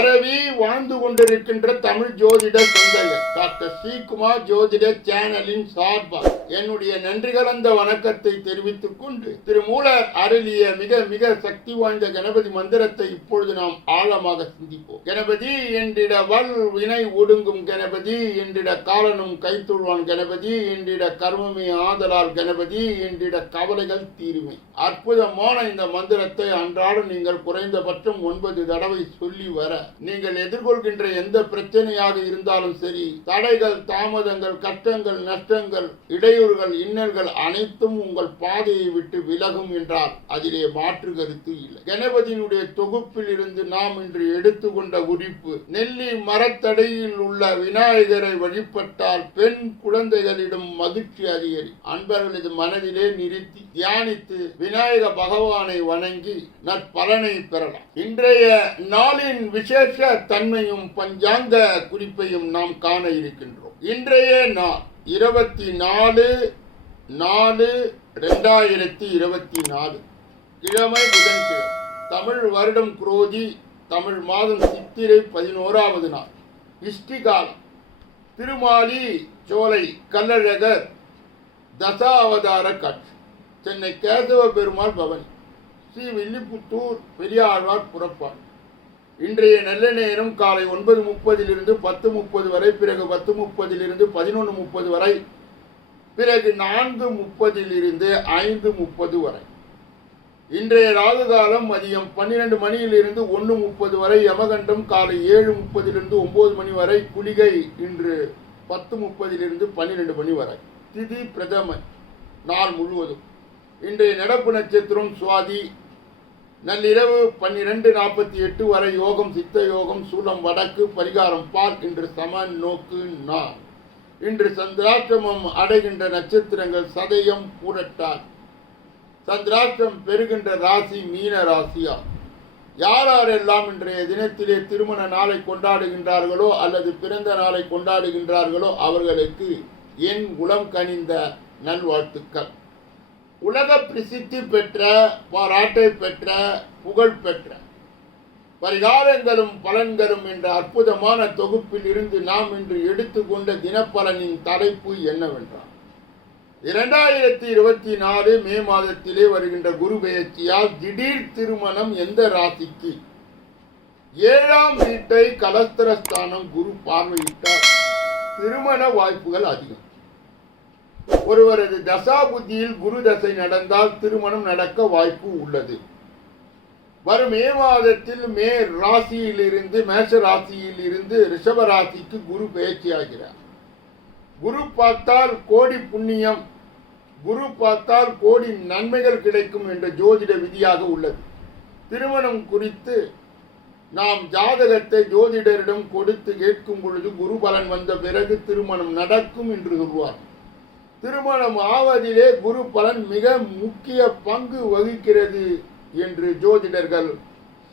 பரவி வாழ்ந்து கொண்டிருக்கின்ற தமிழ் ஜோதிட சொந்தங்கள் டாக்டர் ஸ்ரீகுமார் ஜோதிட சேனலின் சார்பாக என்னுடைய நன்றி கலந்த வணக்கத்தை தெரிவித்துக் கொண்டு திருமூலர் அருளிய மிக மிக சக்தி வாய்ந்த கணபதி மந்திரத்தை இப்பொழுது நாம் ஆழமாக சிந்திப்போம். கணபதி என்றிட வல் வினை ஒடுங்கும் கணபதி என்றிட காலனும் கைத்தொழுவான் கணபதி என்றிட கர்மமே ஆதலால் கணபதி என்றிட கவலைகள் தீருமை. அற்புதமான இந்த மந்திரத்தை அன்றாடம் நீங்கள் குறைந்தபட்சம் 9 தடவை சொல்லி வர நீங்கள் எதிர்கொள்கின்ற எந்த பிரச்சனையாக இருந்தாலும் சரி, தடைகள், தாமதங்கள், கஷ்டங்கள், நஷ்டங்கள், இடையூறுகள், இன்னல்கள் அனைத்தும் உங்கள் பாதையை விட்டு விலகும் என்றால் அதிலே மாற்று கருத்து இல்லை. கணபதியினுடைய தொகுப்பில் இருந்து நாம் இன்று எடுத்துக்கொண்ட உரிப்பு, நெல்லி மரத்தடையில் உள்ள விநாயகரை வழிபட்டால் பெண் குழந்தைகளிடம் மகிழ்ச்சி அதிகரி. அன்பர்களது மனதிலே நிறுத்தி தியானித்து விநாயக பகவானை வணங்கி நற்பலனை பெறலாம். இன்றைய நாளின் விசேஷ தன்மையும் பஞ்சாங்க குறிப்பையும் நாம் காண இருக்கின்றோம். இன்றைய நாள் 24/4/2024 கிழமை புதன்கிழமை, தமிழ் வருடம் குரோதி, தமிழ் மாதம் சித்திரை 11வது நாள், இஷ்டிகாலம், திருமாலி சோலை கள்ளழகர் தசாவதார காட்சி, சென்னை கேசவ பெருமாள் பவனி, ஸ்ரீ வில்லிபுத்தூர் பெரியாழ்வார் புறப்பாடு. இன்றைய நல்ல நேரம் காலை 9:30 10:30 வரை, பிறகு 10:30 11:30 வரை, பிறகு 4:30 5:30 வரை. இன்றைய ராகு காலம் மதியம் 12 மணியிலிருந்து 1:30 வரை, யமகண்டம் காலை 7:30 9 மணி வரை, குளிகை இன்று 10:30 12 மணி வரை. திதி பிரதம நாள் முழுவதும். இன்றைய நடப்பு நட்சத்திரம் சுவாதி. நள்ளிரவு 12:48 வரை யோகம் சித்த யோகம், சூலம் வடக்கு, பரிகாரம் பால். இன்று சம நோக்கு நாள். இன்று சந்திராஷ்டமம் அடைகின்ற நட்சத்திரங்கள் சதயம், பூரட்டார். சந்திராஷ்டம் பெறுகின்ற ராசி மீன ராசியா. யாரெல்லாம் இன்றைய தினத்திலே திருமண நாளை கொண்டாடுகின்றார்களோ அல்லது பிறந்த நாளை கொண்டாடுகின்றார்களோ அவர்களுக்கு என் உளம் கனிந்த நல்வாழ்த்துக்கள். உலக பிரசித்தி பெற்ற, பாராட்டை பெற்ற, புகழ் பெற்ற பரிகாரங்களும் பலன்களும் என்ற அற்புதமான தொகுப்பில் இருந்து நாம் இன்று எடுத்துக்கொண்ட தினப்பலனின் தலைப்பு என்னவென்றால், 2024 மே மாதத்திலே வருகின்ற குரு பெயர்ச்சியால் திடீர் திருமணம் எந்த ராசிக்கு? 7ஆம் வீட்டை கலஸ்திரஸ்தானம் குரு பார்வையிட்டால் திருமண வாய்ப்புகள் அதிகம். ஒருவரது தசா புத்தியில் குரு தசை நடந்தால் திருமணம் நடக்க வாய்ப்பு உள்ளது. வரும் மே மாதத்தில் மே ராசியிலிருந்து மேஷ ராசியில் இருந்து ரிஷப ராசிக்கு குரு பெயர்ச்சியாகிறார். குரு பார்த்தால் கோடி புண்ணியம், குரு பார்த்தால் கோடி நன்மைகள் கிடைக்கும் என்ற ஜோதிட விதியாக உள்ளது. திருமணம் குறித்து நாம் ஜாதகத்தை ஜோதிடரிடம் கொடுத்து கேட்கும் பொழுது குரு பலன் வந்த பிறகு திருமணம் நடக்கும் என்று சொல்வார். திருமணம் ஆவதிலே குரு பலன் மிக முக்கிய பங்கு வகிக்கிறது என்று ஜோதிடர்கள்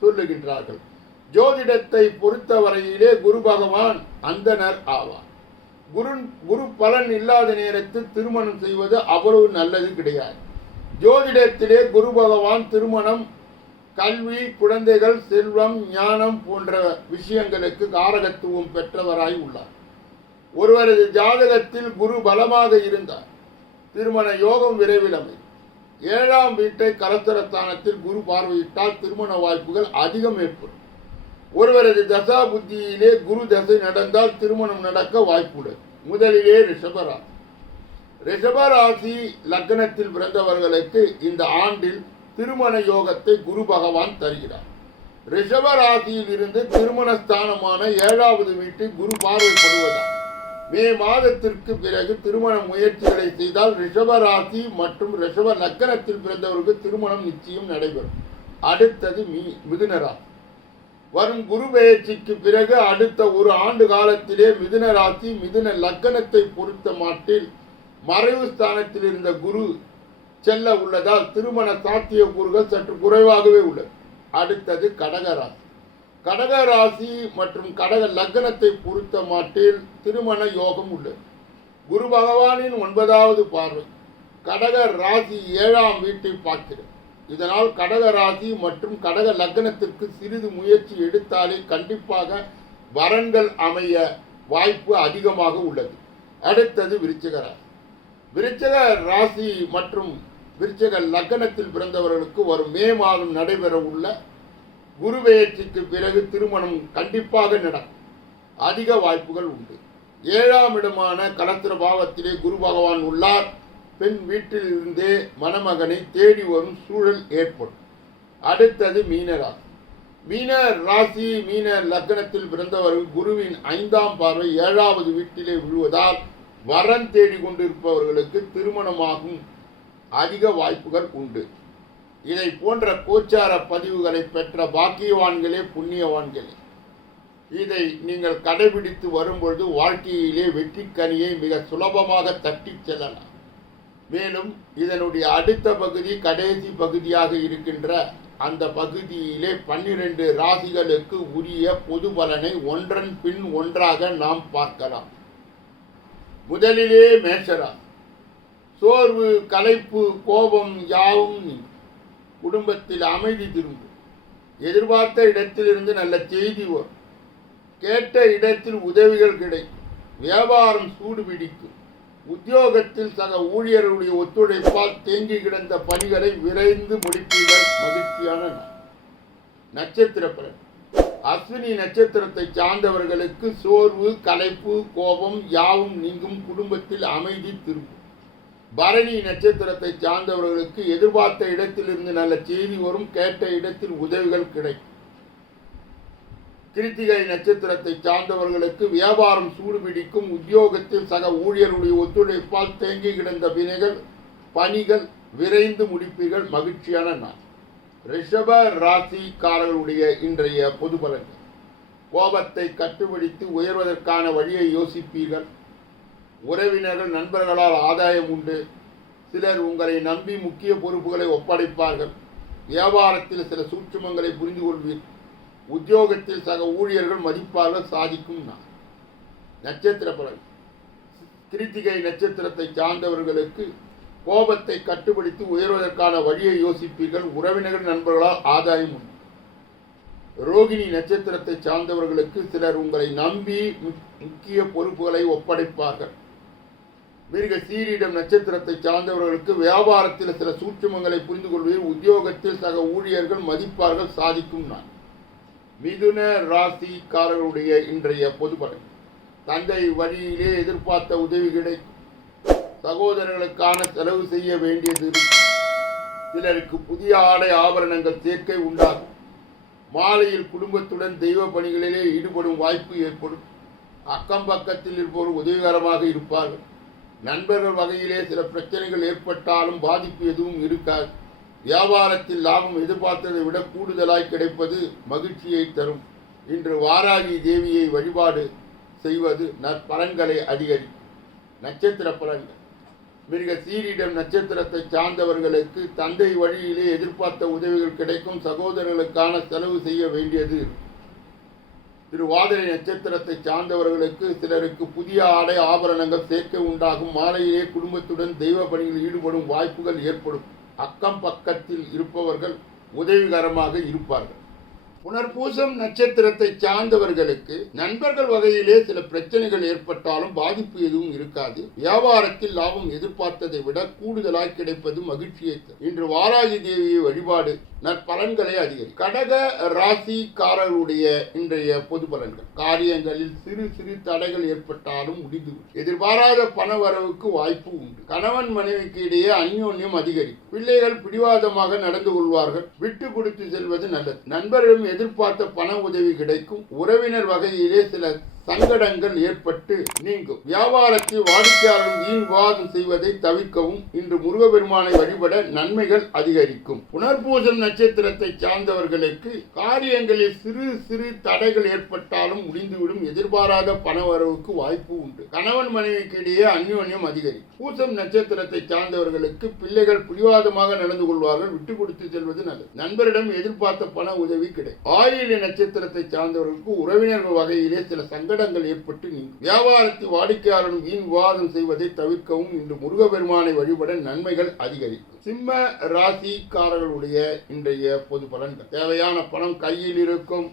சொல்லுகின்றார்கள். ஜோதிடத்தை பொறுத்தவரையிலே குரு பகவான் அந்தனர் ஆவார். குரு பலன் இல்லாத நேரத்தில் திருமணம் செய்வது அவ்வளவு நல்லது கிடையாது. ஜோதிடத்திலே குரு பகவான் திருமணம், கல்வி, குழந்தைகள், செல்வம், ஞானம் போன்ற விஷயங்களுக்கு காரகத்துவம் பெற்றவராய் உள்ளார். ஒருவரது ஜாதகத்தில் குரு பலமாக இருந்தார் திருமண யோகம் விரைவில் அமையும். 7ஆம் வீட்டை கலஸ்திரஸ்தானத்தில் குரு பார்வையிட்டால் திருமண வாய்ப்புகள் அதிகம் ஏற்படும். ஒருவரது தசா புத்தியிலே குரு தசை நடந்தால் திருமணம் நடக்க வாய்ப்புள்ளது. முதலிலே ரிஷபராசி. ரிஷபராசி லக்னத்தில் பிறந்தவர்களுக்கு இந்த ஆண்டில் திருமண யோகத்தை குரு பகவான் தருகிறார். ரிஷபராசியில் இருந்து திருமண ஸ்தானமான 7வது வீட்டை குரு பார்வைப்படுவதால் மே மாதத்திற்கு பிறகு திருமண முயற்சிகளை செய்தால் ரிஷபராசி மற்றும் ரிஷப லக்னத்தில் பிறந்தவருக்கு திருமணம் நிச்சயம் நடைபெறும். அடுத்தது மிதுன ராசி. வரும் குரு பெயர்ச்சிக்கு பிறகு அடுத்த ஒரு ஆண்டு காலத்திலே மிதுன ராசி மிதுன லக்னத்தை பொறுத்த மாட்டில் மறைவு ஸ்தானத்தில் இருந்த குரு செல்ல உள்ளதால் திருமண சாத்திய கூறுகள் சற்று குறைவாகவே உள்ளது. அடுத்தது கடகராசி. கடகராசி மற்றும் கடக லக்னத்தை பொறுத்த மாட்டில் திருமண யோகம் உள்ளது. குரு பகவானின் 9வது பார்வை கடக ராசி 7ஆம் வீட்டை பார்க்கிறது. இதனால் கடக ராசி மற்றும் கடக லக்னத்திற்கு சிறிது முயற்சி எடுத்தாலே கண்டிப்பாக வரன்கள் அமைய வாய்ப்பு அதிகமாக உள்ளது. அடுத்தது விருச்சிக ராசி. விருச்சிக ராசி மற்றும் விருச்சிக லக்னத்தில் பிறந்தவர்களுக்கு வரும் மே மாதம் நடைபெற உள்ள குரு பெயர்ச்சிக்கு பிறகு திருமணம் கண்டிப்பாக நடக்கும். அதிக வாய்ப்புகள் உண்டு. 7ஆம் இடமான கலத்திர பாவத்திலே குரு பகவான் உள்ளார். பெண் வீட்டில் இருந்தே மணமகனை தேடி வரும் சூழல் ஏற்படும். அடுத்தது மீனராசி. மீன ராசி மீன லக்னத்தில் பிறந்தவர்கள் குருவின் 5ஆம் பார்வை 7வது வீட்டிலே விழுவதால் வரன் தேடி கொண்டிருப்பவர்களுக்கு திருமணமாகும் அதிக வாய்ப்புகள் உண்டு. இதை போன்ற கோச்சார பதிவுகளை பெற்ற பாக்கியவான்களே புண்ணியவான்களே. இதை நீங்கள் கடைபிடித்து வரும்பொழுது வாழ்க்கையிலே வெற்றி கனியை மிக சுலபமாக தட்டி செல்லலாம். மேலும் இதனுடைய அடுத்த பகுதி கடைசி பகுதியாக இருக்கின்ற அந்த பகுதியிலே 12 ராசிகளுக்கு உரிய பொது பலனை ஒன்றன் பின் ஒன்றாக நாம் பார்க்கலாம். முதலிலே மேஷராசி. சோர்வு, களைப்பு, கோபம் யாவும் நீங்கும். குடும்பத்தில் அமைதி திரும்பும். எதிர்பார்த்த இடத்திலிருந்து நல்ல செய்தி வரும். கேட்ட இடத்தில் உதவிகள் கிடைக்கும். வியாபாரம் சூடு பிடிக்கும். உத்தியோகத்தில் சக ஊழியர்களுடைய ஒத்துழைப்பால் தேங்கி கிடந்த பணிகளை விரைந்து முடிப்பீர்கள். மகிழ்ச்சியான நட்சத்திர பலன். அஸ்வினி நட்சத்திரத்தை சார்ந்தவர்களுக்கு சோர்வு, களைப்பு, கோபம் யாவும் நீங்கும். குடும்பத்தில் அமைதி திரும்பும். பரணி நட்சத்திரத்தை சார்ந்தவர்களுக்கு எதிர்பார்த்த இடத்திலிருந்து நல்ல செய்தி வரும். கேட்ட இடத்தில் உதவிகள் கிடைக்கும். கிருத்திகை நட்சத்திரத்தை சார்ந்தவர்களுக்கு வியாபாரம் சூடு பிடிக்கும். உத்தியோகத்தில் சக ஊழியர்களுடைய ஒத்துழைப்பால் தேங்கி கிடந்த பணிகள் விரைந்து முடிப்பீர்கள். மகிழ்ச்சியான நாள். ரிஷப ராசிக்காரர்களுடைய இன்றைய பொது பலன்கள். கோபத்தை கட்டுப்பிடித்து உயர்வதற்கான வழியை யோசிப்பீர்கள். உறவினர்கள், நண்பர்களால் ஆதாயம் உண்டு. சிலர் உங்களை நம்பி முக்கிய பொறுப்புகளை ஒப்படைப்பார்கள். வியாபாரத்தில் சில சூட்சுமங்களை புரிந்து கொள்வீர்கள். உத்தியோகத்தில் சக ஊழியர்கள் மதிப்பார்கள். சாதிக்கும் நாள். நட்சத்திர பலன். கிருத்திகை நட்சத்திரத்தை சார்ந்தவர்களுக்கு கோபத்தை கட்டுப்படுத்தி உயர்வதற்கான வழியை யோசிப்பீர்கள். உறவினர்கள், நண்பர்களால் ஆதாயம் உண்டு. ரோகிணி நட்சத்திரத்தை சார்ந்தவர்களுக்கு சிலர் உங்களை நம்பி முக்கிய பொறுப்புகளை ஒப்படைப்பார்கள். மிருக சீரிடம் நட்சத்திரத்தை சார்ந்தவர்களுக்கு வியாபாரத்தில் சில சூட்சுமங்களை புரிந்து கொள்வீர்கள். உத்தியோகத்தில் சக ஊழியர்கள் மதிப்பார்கள். சாதிக்கும் நாள். மிதுன ராசிக்காரர்களுடைய இன்றைய பொது பலன். தந்தை வழியிலே எதிர்பார்த்த உதவி கிடைக்கும். சகோதரர்களுக்கான செலவு செய்ய வேண்டியது. சிலருக்கு புதிய ஆடை ஆபரணங்கள் சேர்க்கை உண்டாகும். மாலையில் குடும்பத்துடன் தெய்வ பணிகளிலே ஈடுபடும் வாய்ப்பு ஏற்படும். அக்கம் பக்கத்தில் இருப்பவர் உதவிகரமாக இருப்பார்கள். நண்பர்கள் வகையிலே சில பிரச்சனைகள் ஏற்பட்டாலும் பாதிப்பு எதுவும் இருக்காது. வியாபாரத்தில் லாபம் எதிர்பார்த்ததை விட கூடுதலாய் கிடைப்பது மகிழ்ச்சியை தரும். இன்று வாராகி தேவியை வழிபாடு செய்வது நற்பலன்களை அதிகரிக்கும். நட்சத்திர பலன்கள். மிருக சீரிடம் நட்சத்திரத்தை சார்ந்தவர்களுக்கு தந்தை வழியிலே எதிர்பார்த்த உதவிகள் கிடைக்கும். சகோதரர்களுக்கான செலவு செய்ய வேண்டியது. திருவாதிரை நட்சத்திரத்தை சார்ந்தவர்களுக்கு சிலருக்கு புதிய ஆடை ஆபரணங்கள் சேர்க்கை உண்டாகும். மாலையிலே குடும்பத்துடன் தெய்வ பணியில் ஈடுபடும் வாய்ப்புகள் ஏற்படும். அக்கம் பக்கத்தில் இருப்பவர்கள் உதவிகரமாக இருப்பார்கள். புனர்பூசம் நட்சத்திரத்தை சார்ந்தவர்களுக்கு நண்பர்கள் வகையிலே சில பிரச்சனைகள் ஏற்பட்டாலும் பாதிப்பு எதுவும் இருக்காது. வியாபாரத்தில் லாபம் எதிர்பார்த்ததை விட கூடுதலாய் கிடைப்பது மகிழ்ச்சியை தரும். இன்று வாராகி தேவியை வழிபாடு நற்பலன்களை அதிகரிக்கும். கடக ராசிக்காரர்களுடைய இன்றைய பொது பலன்கள். காரியங்களில் சிறு சிறு தடைகள் ஏற்பட்டாலும் முடிந்துவிடும். எதிர்பாராத பண வரவுக்கு வாய்ப்பு உண்டு. கணவன் மனைவிக்கு இடையே அந்யோன்யம் அதிகரிக்கும். பிள்ளைகள் பிடிவாதமாக நடந்து கொள்வார்கள். விட்டு கொடுத்து செல்வது நல்லது. நண்பர்களும் எதிர்பார்த்த பண உதவி கிடைக்கும். உறவினர் வகையிலே சில சங்கடங்கள் ஏற்பட்டு நீங்கும். வியாபாரத்தில் வாடிக்கையாளர்கள் வீண் விவாதம் செய்வதை தவிர்க்கவும். இன்று முருகப்பெருமானை வழிபட நன்மைகள் அதிகரிக்கும். புனர்பூசம் நட்சத்திரத்தை சார்ந்தவர்களுக்கு காரியங்களில் சிறு சிறு தடைகள் ஏற்பட்டாலும் முடிந்துவிடும். எதிர்பாராத பண வரவுக்கு வாய்ப்பு உண்டு. கணவன் மனைவிக்கு இடையே அந்யோன்யம் அதிகரிக்கும். பூசம் நட்சத்திரத்தை சார்ந்தவர்களுக்கு பிள்ளைகள் பிடிவாதமாக நடந்து கொள்வார்கள். விட்டு கொடுத்து செல்வது நல்லது. நண்பரிடம் எதிர்பார்த்த பண உதவி கிடைக்கும். ஆயில்ய நட்சத்திரத்தை சார்ந்தவர்களுக்கு உறவினர்கள் வகையிலே சில சங்கட சங்கடங்கள் ஏற்பட்டு நீங்கும். வியாபாரத்தில் வாடிக்கையாளரும் வீண் விவாதம் செய்வதை தவிர்க்கவும் இன்று முருகப்பெருமானை வழிபட நன்மைகள் அதிகரிக்கும். சிம்ம ராசிக்காரர்களுடைய இன்றைய பொது பலன்கள். தேவையான பணம் கையில் இருக்கும்.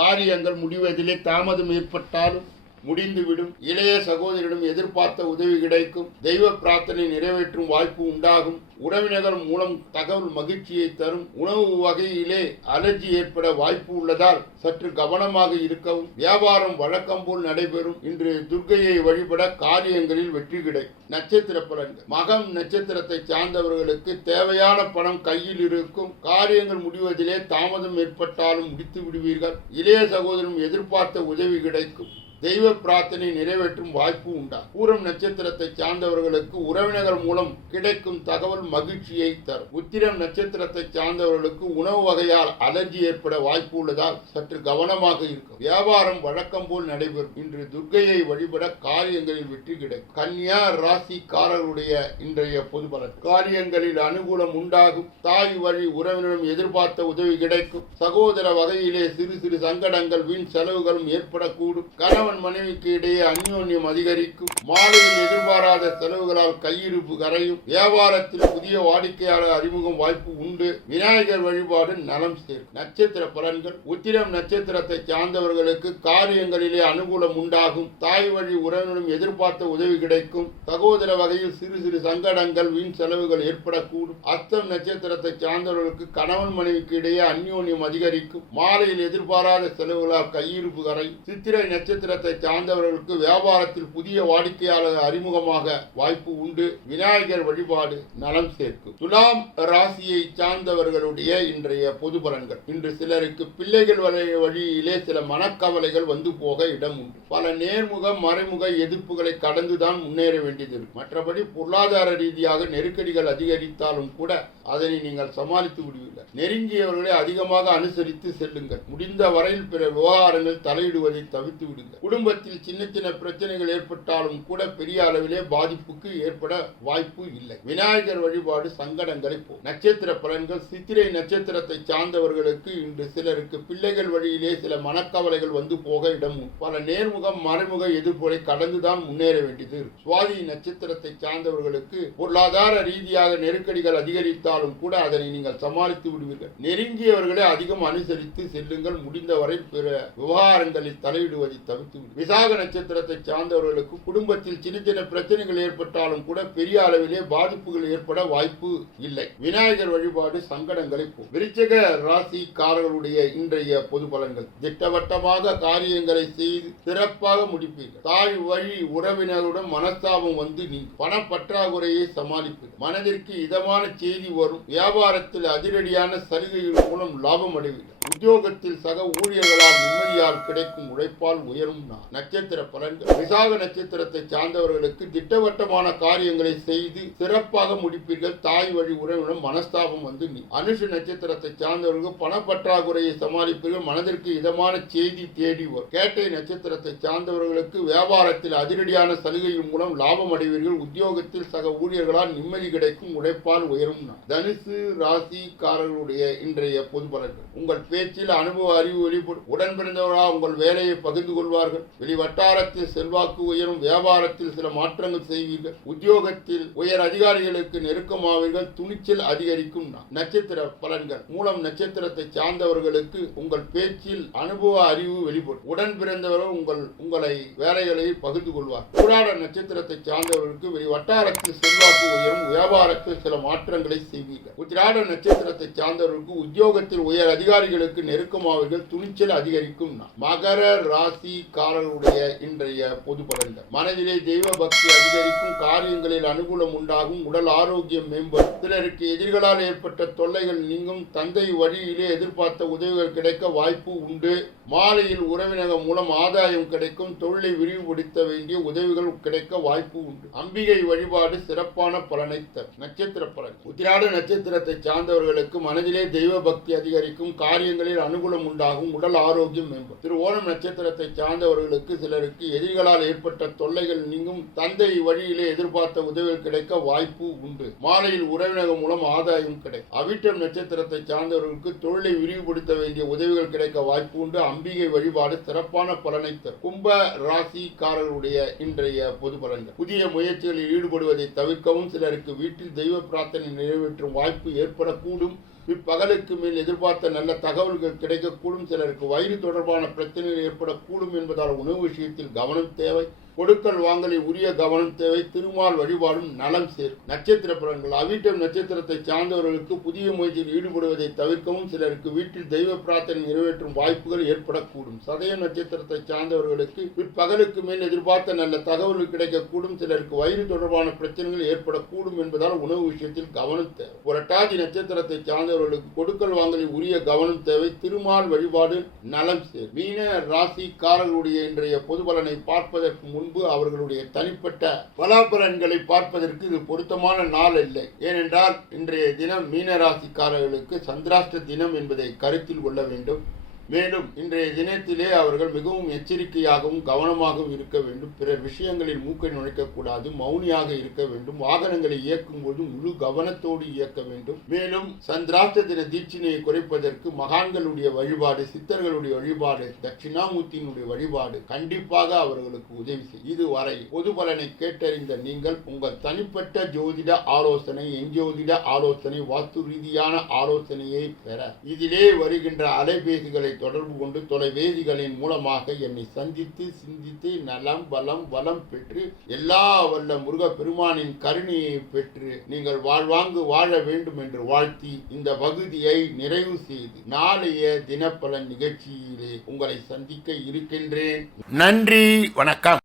காரியங்கள் முடிவதிலே தாமதம் ஏற்பட்டாலும் முடிந்துவிடும். இளைய சகோதரிடம் எதிர்பார்த்த உதவி கிடைக்கும். தெய்வ பிரார்த்தனை நிறைவேற்றும் வாய்ப்பு உண்டாகும். உறவினர்கள் மூலம் தகவல் மகிழ்ச்சியை தரும். உணவு வகையிலே அலர்ஜி ஏற்பட வாய்ப்பு உள்ளதால் சற்று கவனமாக இருக்கவும். வியாபாரம் வழக்கம் போல் நடைபெறும். இன்று துர்க்கையை வழிபட காரியங்களில் வெற்றி கிடைக்கும். நட்சத்திர பலன்கள். மகம் நட்சத்திரத்தை சார்ந்தவர்களுக்கு தேவையான பணம் கையில் இருக்கும். காரியங்கள் முடிவதிலே தாமதம் ஏற்பட்டாலும் முடித்து விடுவீர்கள். இளைய சகோதரன் எதிர்பார்த்த உதவி கிடைக்கும். தெய்வ பிரார்த்தனை நிறைவேற்றும் வாய்ப்பு உண்டாகும். பூரம் நட்சத்திரத்தை சார்ந்தவர்களுக்கு உறவினர்கள் மூலம் கிடைக்கும் தகவல் மகிழ்ச்சியை தரும். உத்திரம் நட்சத்திரத்தை சார்ந்தவர்களுக்கு உணவு வகையால் அலர்ஜி ஏற்பட வாய்ப்பு உள்ளதால் சற்று கவனமாக இருக்கும். வியாபாரம் வழக்கம் போல் நடைபெறும். இன்று துர்க்கையை வழிபட காரியங்களில் வெற்றி கிடைக்கும். கன்னியா ராசிக்காரர்களுடைய இன்றைய பொது பலன். காரியங்களில் அனுகூலம் உண்டாகும். தாய் வழி உறவினரும் எதிர்பார்த்த உதவி கிடைக்கும். சகோதர வகையிலே சிறு சிறு சங்கடங்கள் வீண் செலவுகளும் ஏற்படக்கூடும். கணவன் மனைவிக்கு இடையே அந்யோன்யம் அதிகரிக்கும். மாலையில் எதிர்பாராத செலவுகளால் கையிருப்பு கரையும். வியாபாரத்தில் புதிய வாடிக்கையாளர் அறிமுகம் வாய்ப்பு உண்டு. விநாயகர் வழிபாடு நலம் சேர்க்கும். நட்சத்திர பலன்கள். உத்திரம் நட்சத்திரத்தை சார்ந்தவர்களுக்கு காரியங்களிலே அனுகூலம் உண்டாகும். தாய் வழி உறவினரும் எதிர்பார்த்த உதவி கிடைக்கும். சகோதர வகையில் சிறு சிறு சங்கடங்கள் வீண் செலவுகள் ஏற்படக்கூடும். அஸ்தம் நட்சத்திரத்தை சார்ந்தவர்களுக்கு கணவன் மனைவிக்கு இடையே அந்யோன்யம் அதிகரிக்கும். மாலையில் எதிர்பாராத செலவுகளால் கையிருப்பு கரையும். சித்திரை நட்சத்திர சார்ந்தவர்களுக்கு வியாபாரத்தில் புதிய வாடிக்கையாளர் அறிமுகமாக வாய்ப்பு உண்டு. விநாயகர் வழிபாடு நலம் சேர்க்கும். துலாம் ராசியை சார்ந்தவர்களுடைய இன்றைய பொது பலன்கள். இன்று சிலருக்கு பிள்ளைகள் வழியிலே சில மனக்கவலைகள் வந்து போக இடம் உண்டு. பல நேர்முக மறைமுக எதிர்ப்புகளை கடந்துதான் முன்னேற வேண்டியது. மற்றபடி பொருளாதார ரீதியாக நெருக்கடிகள் அதிகரித்தாலும் கூட அதனை நீங்கள் சமாளித்து விடுவீர்கள். நெருங்கியவர்களை அதிகமாக அனுசரித்து செல்லுங்கள். முடிந்த வரையில் பிற விவகாரங்கள் தலையிடுவதை தவிர்த்து விடுங்கள். குடும்பத்தில் சின்ன சின்ன பிரச்சனைகள் ஏற்பட்டாலும் கூட பெரிய அளவிலே பாதிப்புக்கு ஏற்பட வாய்ப்பு இல்லை. விநாயகர் வழிபாடு சங்கடங்களை போ. நட்சத்திர பலன்கள். சித்திரை நட்சத்திரத்தை சார்ந்தவர்களுக்கு இன்று சிலருக்கு பிள்ளைகள் வழியிலே சில மனக்கவலைகள் வந்து போக இடம். பல நேர்முகம் மறைமுக எதிர்ப்புகளை கடந்துதான் முன்னேற வேண்டியது. சுவாதி நட்சத்திரத்தை சார்ந்தவர்களுக்கு பொருளாதார ரீதியாக நெருக்கடிகள் அதிகரித்தாலும் கூட அதனை நீங்கள் சமாளித்து விடுவீர்கள். நெருங்கியவர்களை அதிகம் அனுசரித்து செல்லுங்கள். முடிந்தவரை பிற விவகாரங்களில் தலையிடுவதை தவிர்த்து. விசாக நட்சத்திரத்தை சார்ந்தவர்களுக்கு குடும்பத்தில் சின்ன சின்ன பிரச்சனைகள் ஏற்பட்டாலும் கூட பெரிய அளவிலே பாதிப்புகள் ஏற்பட வாய்ப்பு இல்லை. விநாயகர் வழிபாடு சங்கடங்களை போ. விருச்சிக ராசிக்காரர்களுடைய இன்றைய பொது பலன்கள். திட்டவட்டமாக காரியங்களை செய்து சிறப்பாக முடிப்பீர்கள். தாய் வழி உறவினருடன் மனஸ்தாபம் வந்து நீங்கும். பணப்பற்றாக்குறையை சமாளிப்பீர்கள். மனதிற்கு இதமான செய்தி வரும். வியாபாரத்தில் அதிரடியான சலுகைகள் மூலம் லாபம் அடைவீர்கள். உத்தியோகத்தில் சக ஊழியர்களால் நிம்மதியால் கிடைக்கும் உழைப்பால் உயரும். நட்சத்திர பலன்கள். விசாக நட்சத்திரத்தை சார்ந்தவர்களுக்கு திட்டவட்டமான காரியங்களை செய்து சிறப்பாக முடிப்பீர்கள். தாய் வழி உறவினரும் மனஸ்தாபம் வந்து அனுஷ நட்சத்திரத்தை சார்ந்தவர்களுக்கு பணப்பற்றாக்குறையை சமாளிப்பீர்கள். மனதிற்கு இதமான செய்தி தேடி வரும். கேட்டை நட்சத்திரத்தை சார்ந்தவர்களுக்கு வியாபாரத்தில் அதிரடியான சலுகையின் மூலம் லாபம் அடைவீர்கள். உத்தியோகத்தில் சக ஊழியர்களால் நிம்மதி கிடைக்கும். உழைப்பால் உயரும். தனுசு ராசிக்காரர்களுடைய இன்றைய பொது பலன்கள். உங்கள் பேச்சில் அனுபவ அறிவு வெளிப்படும். உடன் பிறந்தவர்களால் உங்கள் வேலையை பகிர்ந்து கொள்வார்கள். வெளிவட்டாரத்தில் செல்வாக்கு உயரும். வியாபாரத்தில் சில மாற்றங்கள் செய்வீர்கள். உத்தியோகத்தில் உயர் அதிகாரிகளுக்கு நெருக்கமாவீர்கள். துணிச்சல் அதிகரிக்கும். நட்சத்திர பலன்கள். மூலம் நட்சத்திரத்தை சார்ந்தவர்களுக்கு உங்கள் பேச்சில் அனுபவ அறிவு வெளிப்படும். உடன் பிறந்தவர்கள் உங்களை வேலைகளை பகிர்ந்து கொள்வார். பூராட நட்சத்திரத்தை சார்ந்தவர்களுக்கு வெளிவட்டாரத்தில் செல்வாக்கு உயரும். வியாபாரத்தில் சில மாற்றங்களை செய்வீர்கள். உத்திராட நட்சத்திரத்தை சார்ந்தவர்களுக்கு உத்தியோகத்தில் உயர் அதிகாரிகளுக்கு நெருக்கமாவீர்கள். துணிச்சல் அதிகரிக்கும். மகர ராசிக்காரர்களுடைய இன்றைய பொது பலன்கள். மனதிலே தெய்வ பக்தி அதிகரிக்கும். காரியங்களில் அனுகூலம் உண்டாகும். உடல் ஆரோக்கியம் மேம்படும். சிலருக்கு எதிர்களால் ஏற்பட்ட தொல்லைகள் நீங்கும். தந்தை வழியிலே எதிர்பார்த்த உதவிகள் கிடைக்க வாய்ப்பு உண்டு. மாலையில் உறவினர்கள் மூலம் ஆதாயம் கிடைக்கும். தொழிலை விரிவுபடுத்த வேண்டிய உதவிகள் கிடைக்க வாய்ப்பு உண்டு. அம்பிகை வழிபாடு சிறப்பான பலனை தரும். நட்சத்திர பலன். உத்திராட நட்சத்திரத்தை சார்ந்தவர்களுக்கு மனதிலே தெய்வ பக்தி அதிகரிக்கும். காரியங்கள் விஷயங்களில் அனுகூலம் உண்டாகும், உடல் ஆரோக்கியம் மேம்படும். திரு ஓணம் நட்சத்திரத்தை சார்ந்தவர்களுக்கு சிலருக்கு எதிரிகளால் ஏற்பட்ட தொல்லைகள் நீங்கும், தந்தை வழியிலே எதிர்பார்த்த உதவிகள் கிடைக்க வாய்ப்பு உண்டு. மாலையில் உறவினர்கள் மூலம் ஆதாயம் கிடைக்கும். அவிட்டம் நட்சத்திரத்தை சார்ந்தவர்களுக்கு தொழிலை விரிவுபடுத்த வேண்டிய உதவிகள் கிடைக்க வாய்ப்பு உண்டு. அம்பிகை வழிபாடு சிறப்பான பலனை தரும். கும்ப ராசிக்காரர்களுடைய இன்றைய பொது பலன்கள். புதிய முயற்சிகளில் ஈடுபடுவதை தவிர்க்கவும், சிலருக்கு வீட்டில் தெய்வ பிரார்த்தனை நிறைவேற்றும் வாய்ப்பு ஏற்படக்கூடும். இப்பகலுக்கு மேல் எதிர்பார்த்த நல்ல தகவல்கள் கிடைக்கக்கூடும். சிலருக்கு வயிறு தொடர்பான பிரச்சனைகள் ஏற்படக்கூடும் என்பதால் உணவு விஷயத்தில் கவனம் தேவை. கொடுக்கல் வாங்கலில் உரிய கவனம் தேவை. திருமால் வழிபாடும் நலம் சேர்க்கும். நட்சத்திர பலன்கள். அவிட்டம் நட்சத்திரத்தை சார்ந்தவர்களுக்கு புதிய முயற்சியில் ஈடுபடுவதை தவிர்க்கவும், சிலருக்கு வீட்டில் தெய்வ பிரார்த்தனை நிறைவேற்றும் வாய்ப்புகள் ஏற்படக்கூடும். சதயம் நட்சத்திரத்தை சார்ந்தவர்களுக்கு பிற்பகலுக்கு மேல் எதிர்பார்த்த நல்ல தகவல்கள் கிடைக்கக்கூடும். சிலருக்கு வயிறு தொடர்பான பிரச்சனைகள் ஏற்படக்கூடும் என்பதால் உணவு விஷயத்தில் கவனம் தேவை. புரட்டாதி நட்சத்திரத்தை சார்ந்தவர்களுக்கு கொடுக்கல் வாங்கலில் உரிய கவனம் தேவை. திருமால் வழிபாடு நலம் சேர்க்கும். மீன ராசிக்காரர்களுடைய இன்றைய பொது பலனை பார்ப்பதற்கு முன்பு அவர்களுடைய தனிப்பட்ட பலாபலன்களை பார்ப்பதற்கு இது பொருத்தமான நாள் இல்லை. ஏனென்றால் இன்றைய தினம் மீனராசிக்காரர்களுக்கு சந்திராஷ்ட தினம் என்பதை கருத்தில் கொள்ள வேண்டும். மேலும் இன்றைய தினத்திலே அவர்கள் மிகவும் எச்சரிக்கையாகவும் கவனமாகவும் இருக்க வேண்டும். பிறர் விஷயங்களில் மூக்கை நுழைக்கக்கூடாது. மௌனியாக இருக்க வேண்டும். வாகனங்களை இயக்கும் போது முழு கவனத்தோடு இயக்க வேண்டும். மேலும் சந்திராஷ்ட தின தீட்சிணையை குறைப்பதற்கு மகான்களுடைய வழிபாடு, சித்தர்களுடைய வழிபாடு, தட்சிணாமூர்த்தியினுடைய வழிபாடு கண்டிப்பாக அவர்களுக்கு உதவி செய்யும். இதுவரை பொது பலனை கேட்டறிந்த நீங்கள் உங்கள் தனிப்பட்ட ஜோதிட ஆலோசனை, எஞ்சோதிட ஆலோசனை, வாஸ்து ரீதியான ஆலோசனையை பெற இதிலே வருகின்ற அலைபேசிகளை தொடர்பு கொண்டு தொலைவேதிகளின் மூலமாக என்னை சந்தித்து சிந்தித்து நலம் பலம் வளம் பெற்று எல்லா வல்ல முருக பெருமானின் கருணையை பெற்று நீங்கள் வாழ்வாங்கு வாழ வேண்டும் என்று வாழ்த்தி இந்த பகுதியை நிறைவு செய்து நாளைய தினப்பலன் நிகழ்ச்சியிலே உங்களை சந்திக்க இருக்கின்றேன். நன்றி, வணக்கம்.